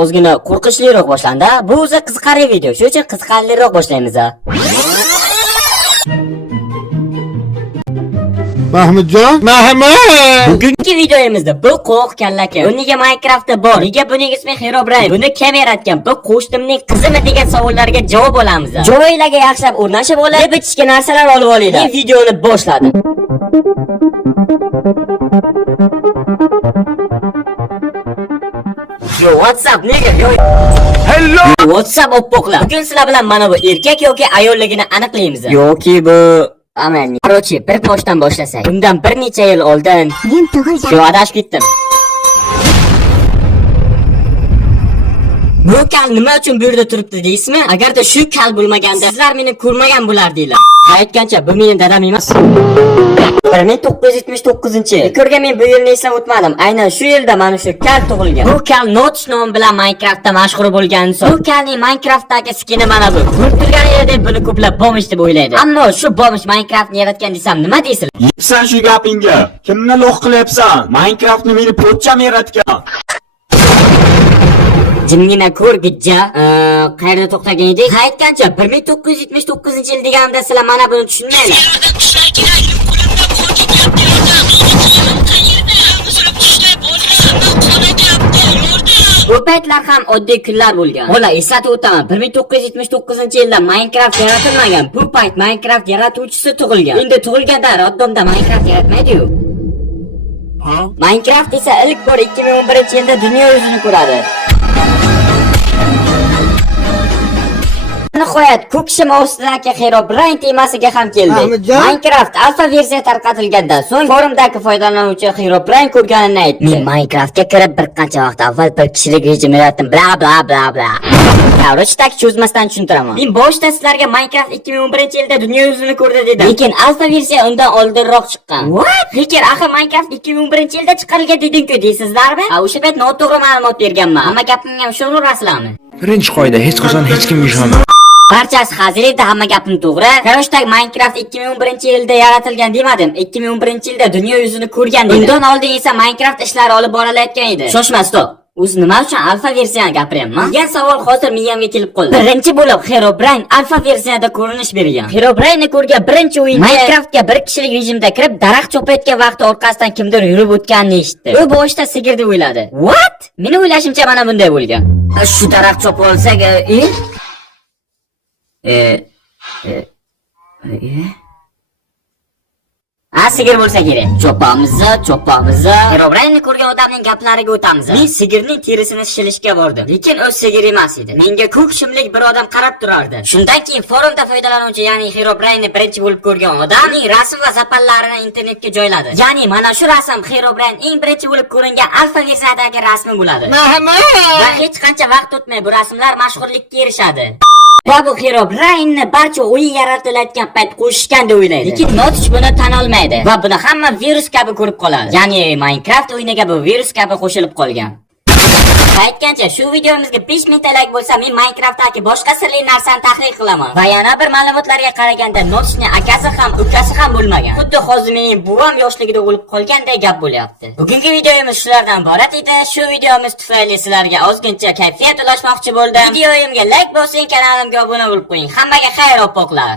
ozgina qo'rqinchliroq boshlandi. Bu o'zi qiziqarli video, shuning uchun qiziqarliroq boshlaymiz. Mahmudjon, Bugungi videomizda bu qo'q kallaka. Nega Minecraftda bor? Nega buning ismi Herobrine? Buni kim yaratgan? Bu qo'shtimning qizimi degan savollarga javob olamiz. Joylarga yaxshilab o'rnashib olib, bitishga narsalar olib olinglar. Men videoni boshladim. Yo, WhatsApp nega? Yo. Hello. WhatsApp oppoqlar. Bugun sizlar bilan mana bu erkak yoki ayolligini aniqlaymiz. Yoki bu aman, короче, bir boshdan boshlasak. Bundan bir necha yil oldin men tug'ilgan. Yo, adashib ketdim. Bu kal nima uchun bu yerda turibdi deysizmi? Agarda shu kal bo'lmaganda sizlar meni ko'rmagan bo'lardinglar. Aytgancha bu mening dadam emas. 1979-yil. Ko'rgan men bu yilni eslab o'tmadim. Aynan shu yilda mana shu kal tug'ilgan. Bu kal Notch nomi bilan Minecraftda mashhur bo'lgan inson. Bu kalning Minecraftdagi skini mana bu. Ko'rib turganingiz deb buni ko'plab bomish deb o'ylaydi. Ammo shu bomish Minecraftni yaratgan desam nima deysizlar? Yipsan shu gapingga. Kimni loq qilyapsan? Minecraftni meni pochcham yaratgan. Jimgina ko'r gijja. Qayerda to'xtagan edik? Aytgancha 1979-yil deganimda sizlar mana buni tushunmaysiz. Bu paytlar ham oddiy kunlar bo'lgan. Xo'la, eslatib o'taman. 1979-yilda Minecraft yaratilmagan. Bu payt Minecraft yaratuvchisi tug'ilgan. Endi tug'ilganda roddomda Minecraft yaratmaydi-yu. Minecraft esa ilk bor 2011-yilda dunyo yuzini ko'radi. Nihoyat ko'kshim ostidagi Herobrine temasiga ham keldi. Minecraft alfa versiya tarqatilgandan so'ng forumdagi foydalanuvchi Herobrine ko'rganini aytdi. Men Minecraftga kirib bir qancha vaqt avval bir kishilik rejim yaratdim, bla bla bla bla. Korotchtak cho'zmasdan tushuntiraman. Men boshida sizlarga Minecraft 2011-yilda dunyo yuzini ko'rdi dedim. Lekin alfa versiya undan oldinroq chiqqan. What? Lekin axir Minecraft 2011-yilda chiqarilgan deding-ku deysizlarmi? O'sha payt noto'g'ri ma'lumot berganman. Hamma gapimga ishonurasizlarmi? Birinchi qoida, hech qachon hech kimga ishonma. Barchasi hazilda, hamma gapim to'g'ri. Korotchtak Minecraft 2011-yilda yaratilgan demadim. 2011-yilda dunyo yuzini ko'rgan dedim. Undan oldin esa Minecraft ishlari olib borilayotgan edi. Shoshma, stop. O'zi nima uchun alfa versiyani gapiryapman? Degan savol hozir miyamga kelib qoldi. Birinchi bo'lib Herobrine alfa versiyada ko'rinish bergan. Herobrine'ni ko'rgan birinchi o'yinda Minecraftga bir kishilik rejimda kirib, daraxt chopayotgan vaqtda orqasidan kimdir yurib o'tganini eshitdi. U boshida sigir deb o'yladi. What? Meni o'ylashimcha mana bunday bo'lgan. Shu daraxt chopib olsak, sigir bo'lsa kerak. Chopamiz. Herobrine'ni ko'rgan odamning gaplariga o'tamiz. Men sigirning terisini shilishga bordim. Lekin u sigir emas edi. Menga ko'k shimlik bir odam qarab turardi. Shundan keyin forumda foydalanuvchi, ya'ni Herobrine'ni birinchi bo'lib ko'rgan odamning rasm va zapallarini internetga joyladi. Ya'ni mana shu rasm Herobrine eng birinchi bo'lib ko'ringan alfa versiyadagi rasmi bo'ladi. Va hech qancha vaqt o'tmay bu rasmlar mashhurlikka erishadi. Va bu Herobrine'ni barcha o'yin yaratilayotgan payt qo'shishgan deb o'ylaydi. Lekin Notch buni tan olmaydi va buni hamma virus kabi ko'rib qoladi. Ya'ni Minecraft o'yiniga bu virus kabi qo'shilib qolgan. Aytgancha shu videomizga 5000 ta like bo'lsa, men Minecraftdagi boshqa sirli narsani tahlil qilaman. Va yana bir ma'lumotlarga qaraganda Notchning akasi ham, ukasi ham bo'lmagan. Xuddi hozir mening buvam yoshligida o'lib qolganday gap bo'lyapti. Bugungi videomiz shulardan iborat edi. Shu videomiz tufayli sizlarga ozgincha kayfiyat ulashmoqchi bo'ldim. Videoyimga like bosing, kanalimga obuna bo'lib qo'ying. Hammaga xayr, oppoqlar.